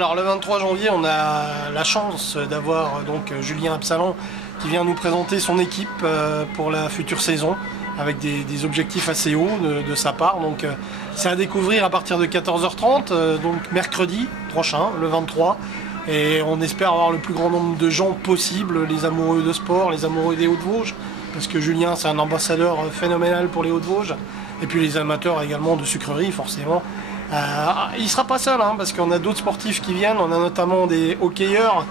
Alors le 23 janvier, on a la chance d'avoir donc Julien Absalon qui vient nous présenter son équipe pour la future saison avec des objectifs assez hauts de sa part. Donc c'est à découvrir à partir de 14h30, donc mercredi prochain, le 23. Et on espère avoir le plus grand nombre de gens possible, les amoureux de sport, les amoureux des Hauts-de-Vosges, parce que Julien c'est un ambassadeur phénoménal pour les Hauts-de-Vosges, et puis les amateurs également de sucreries forcément. Il ne sera pas seul, hein, parce qu'on a d'autres sportifs qui viennent, on a notamment des hockeyeurs,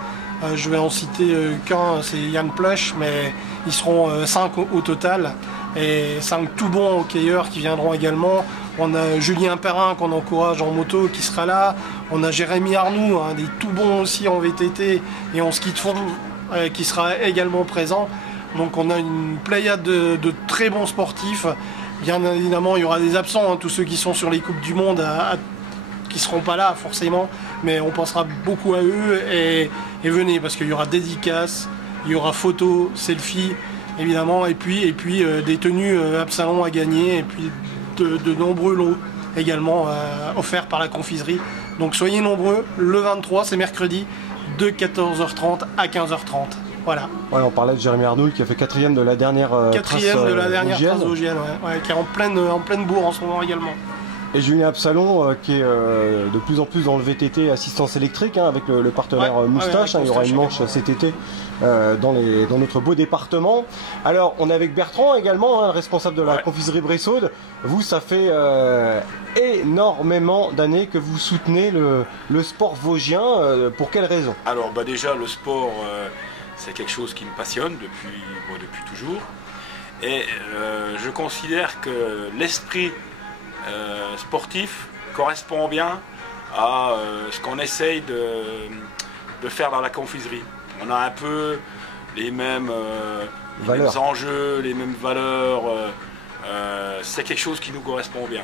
je vais en citer qu'un, c'est Yann Plush, mais ils seront 5 au total, et 5 tout bons hockeyeurs qui viendront également. On a Julien Perrin qu'on encourage en moto qui sera là, on a Jérémy Arnoux, hein, des tout bons aussi en VTT et en ski de fond qui sera également présent. Donc on a une pléiade de très bons sportifs. Bien évidemment, il y aura des absents, hein, tous ceux qui sont sur les Coupes du Monde qui ne seront pas là forcément, mais on pensera beaucoup à eux et venez parce qu'il y aura dédicaces, il y aura photos, selfies évidemment, et puis des tenues Absalon à gagner, et puis de nombreux lots également offerts par la confiserie. Donc soyez nombreux, le 23 c'est mercredi, de 14h30 à 15h30. Voilà. Ouais, on parlait de Jérémy Arnoul qui a fait 4e de la dernière trace vosgienne, qui est en pleine bourre en ce moment également. Et Julien Absalon qui est de plus en plus dans le VTT assistance électrique, hein, avec le partenaire Moustache. Il y aura une manche cet été dans notre beau département. Alors on est avec Bertrand également, hein, le responsable de la confiserie Bressaude. Vous, ça fait énormément d'années que vous soutenez le sport vosgien. Pour quelles raisons? Alors déjà le sport, c'est quelque chose qui me passionne depuis toujours. Et je considère que l'esprit sportif correspond bien à ce qu'on essaye de faire dans la confiserie. On a un peu les mêmes enjeux, les mêmes valeurs. C'est quelque chose qui nous correspond bien.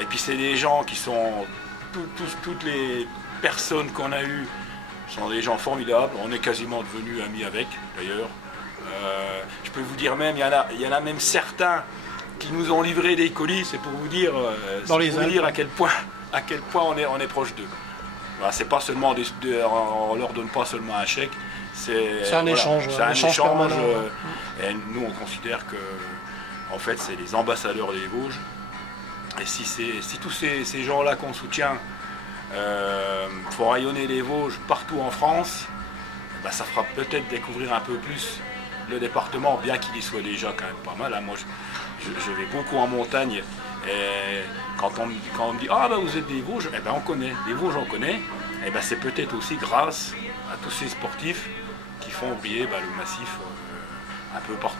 Et puis c'est des gens qui sont, toutes les personnes qu'on a eues sont des gens formidables. On est quasiment devenus amis avec, d'ailleurs. Je peux vous dire même, il y en a même certains qui nous ont livré des colis, c'est pour vous dire, à quel point on est proche d'eux. Voilà, c'est pas seulement on leur donne pas seulement un chèque, c'est un échange. C'est un échange. Et nous on considère que en fait c'est les ambassadeurs des Vosges. Et si tous ces gens-là qu'on soutient font rayonner les Vosges partout en France, ben ça fera peut-être découvrir un peu plus le département, bien qu'il y soit déjà quand même pas mal. Hein. Moi, je vais beaucoup en montagne, et quand on me dit « Ah ben vous êtes des Vosges », eh ben on connaît, les Vosges on connaît, et ben c'est peut-être aussi grâce à tous ces sportifs qui font briller le massif un peu partout.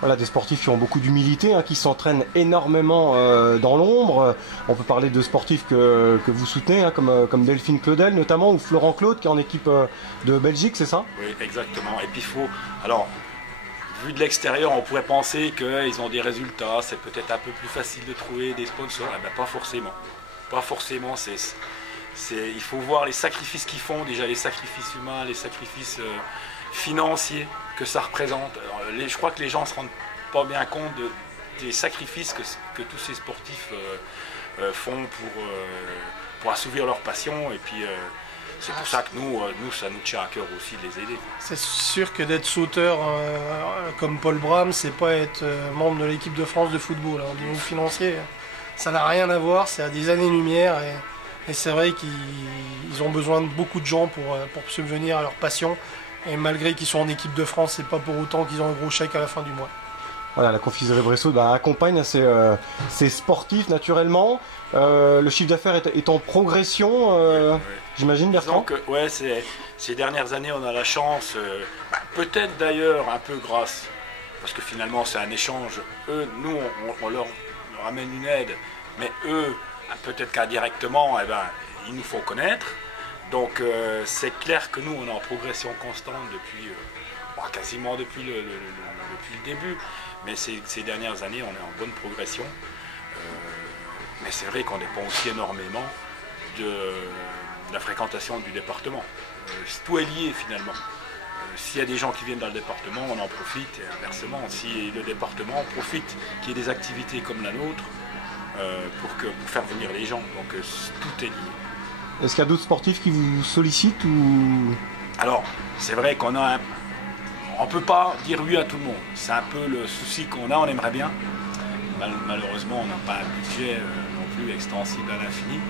Voilà, des sportifs qui ont beaucoup d'humilité, hein, qui s'entraînent énormément dans l'ombre. On peut parler de sportifs que vous soutenez, hein, comme Delphine Claudel notamment, ou Florent Claude qui est en équipe de Belgique, c'est ça? Oui, exactement. Et puis alors, vu de l'extérieur, on pourrait penser qu'ils ont des résultats, c'est peut-être un peu plus facile de trouver des sponsors. Eh ben, pas forcément. Pas forcément. Il faut voir les sacrifices qu'ils font, déjà les sacrifices humains, les sacrifices financiers que ça représente. Alors, je crois que les gens ne se rendent pas bien compte des sacrifices que tous ces sportifs font pour assouvir leur passion. Et puis c'est pour ça que nous, ça nous tient à cœur aussi de les aider. C'est sûr que d'être sauteur comme Paul Bram, c'est pas être membre de l'équipe de France de football. Hein. Au niveau financier, ça n'a rien à voir, c'est à des années-lumière. Et c'est vrai qu'ils ont besoin de beaucoup de gens pour subvenir à leur passion. Et malgré qu'ils sont en équipe de France, c'est pas pour autant qu'ils ont un gros chèque à la fin du mois. Voilà, la confiserie Bressaude accompagne ces sportifs naturellement. Le chiffre d'affaires est en progression, j'imagine, Bertrand. Ces dernières années, on a la chance, peut-être d'ailleurs un peu grâce, parce que finalement c'est un échange. Eux, nous, on leur amène une aide, mais eux, peut-être qu'indirectement, ils nous font connaître. Donc c'est clair que nous, on est en progression constante quasiment depuis le début. Mais ces dernières années, on est en bonne progression. Mais c'est vrai qu'on dépend aussi énormément de la fréquentation du département. Tout est lié finalement. S'il y a des gens qui viennent dans le département, on en profite, et inversement. Si le département profite qu'il y ait des activités comme la nôtre pour faire venir les gens. Donc tout est lié. Est-ce qu'il y a d'autres sportifs qui vous sollicitent ou... Alors, c'est vrai qu'on a on peut pas dire oui à tout le monde. C'est un peu le souci qu'on a, on aimerait bien. Malheureusement, on n'a pas un budget non plus extensible à l'infini.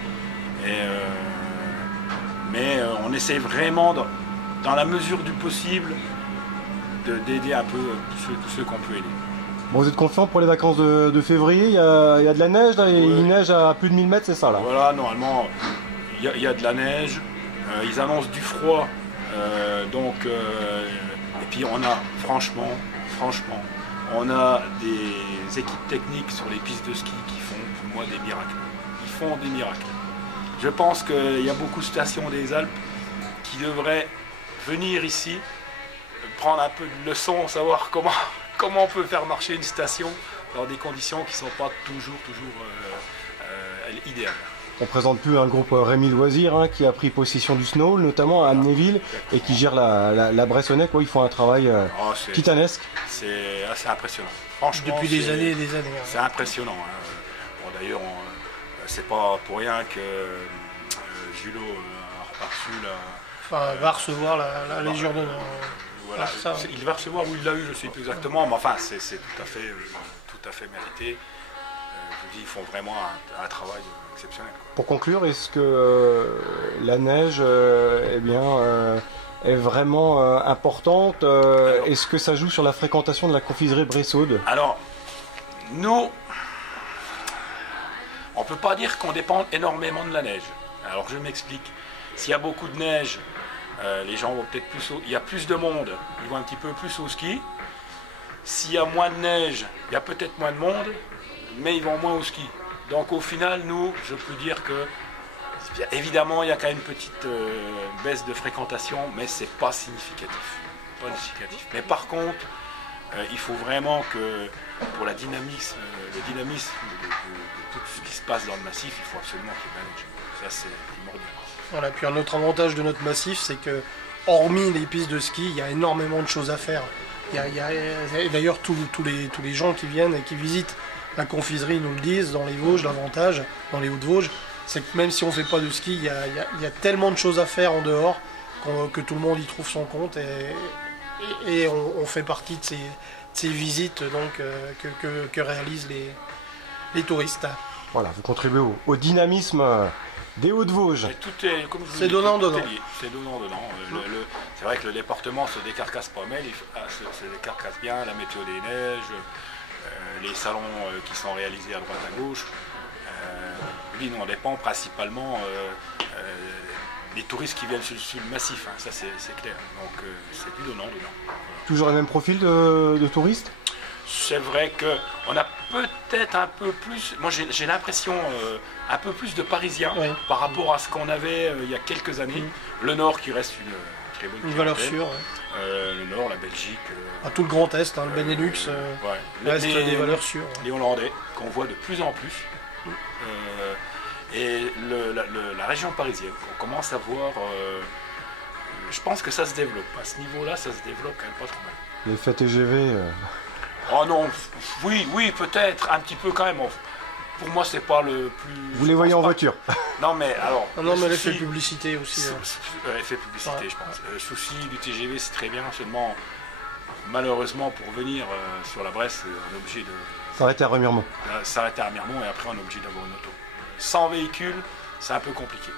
Mais on essaye vraiment, dans la mesure du possible, d'aider un peu tous ceux qu'on peut aider. Bon, vous êtes confiant pour les vacances de février? Il y a de la neige, là, il neige à plus de 1000 mètres, c'est ça là? Voilà, normalement, il y a de la neige. Ils annoncent du froid. Et puis on a, franchement, on a des équipes techniques sur les pistes de ski qui font, pour moi, des miracles. Ils font des miracles. Je pense qu'il y a beaucoup de stations des Alpes qui devraient venir ici, prendre un peu de leçon, savoir comment on peut faire marcher une station dans des conditions qui ne sont pas toujours idéales. On présente plus un groupe Rémi Loisir qui a pris possession du Snow, notamment à Amnéville, et qui gère la Bressonnais. Ils font un travail titanesque. C'est assez impressionnant. Franchement, depuis des années et des années. C'est impressionnant. Bon, d'ailleurs, c'est pas pour rien que Julot a reçu va recevoir la Légion d'honneur. Voilà. Il va recevoir où il l'a eu, je ne sais plus exactement, mais enfin, c'est tout à fait mérité. Je vous dis, ils font vraiment un travail exceptionnel. Pour conclure, est-ce que la neige est vraiment importante? Est-ce que ça joue sur la fréquentation de la confiserie Bressaude? Alors, nous, on ne peut pas dire qu'on dépend énormément de la neige. Alors, je m'explique. S'il y a beaucoup de neige, les gens vont peut-être il y a plus de monde, ils vont un petit peu plus au ski. S'il y a moins de neige, il y a peut-être moins de monde, mais ils vont moins au ski. Donc au final, nous, je peux dire que, évidemment, il y a quand même une petite baisse de fréquentation, mais c'est pas significatif. Mais par contre, il faut vraiment que, pour le dynamisme de tout ce qui se passe dans le massif, il faut absolument qu'il y ait de la neige. Ça, c'est primordial. Voilà, puis un autre avantage de notre massif, c'est que, hormis les pistes de ski, il y a énormément de choses à faire. D'ailleurs, tous les gens qui viennent et qui visitent la confiserie nous le disent, dans les Vosges, l'avantage, dans les Hauts-de-Vosges, c'est que même si on ne fait pas de ski, il y a tellement de choses à faire en dehors que tout le monde y trouve son compte et on fait partie de ces visites donc, que réalisent les touristes. Voilà, vous contribuez au dynamisme des Hauts-de-Vosges. C'est donnant-donnant. C'est donnant-donnant. C'est vrai que le département se décarcasse pas mal, se décarcasse bien, la météo des neiges, les salons qui sont réalisés à droite à gauche. Nous, on dépend principalement des touristes qui viennent sur le massif, ça c'est clair. Donc c'est du donnant-donnant. Toujours le même profil de touristes? C'est vrai qu'on a peut-être un peu plus, moi j'ai l'impression, un peu plus de Parisiens par rapport à ce qu'on avait il y a quelques années. Le Nord qui reste une très bonne valeur sûre. Le Nord, la Belgique. Tout le Grand Est, le Benelux, reste des valeurs sûres. Les Hollandais, qu'on voit de plus en plus. Et la région parisienne, qu'on commence à voir, je pense que ça se développe. À ce niveau-là, ça se développe quand même pas trop mal. Les faits TGV Oh non, oui, peut-être, un petit peu quand même. Pour moi, c'est pas le plus... Vous les voyez en voiture? Non, mais alors... Non, mais l'effet publicité aussi. L'effet publicité, je pense. Le souci du TGV, c'est très bien, seulement, malheureusement, pour venir sur la Bresse, on est obligé de... S'arrêter à Remiremont. S'arrêter à Remiremont, et après, on est obligé d'avoir une auto. Sans véhicule, c'est un peu compliqué.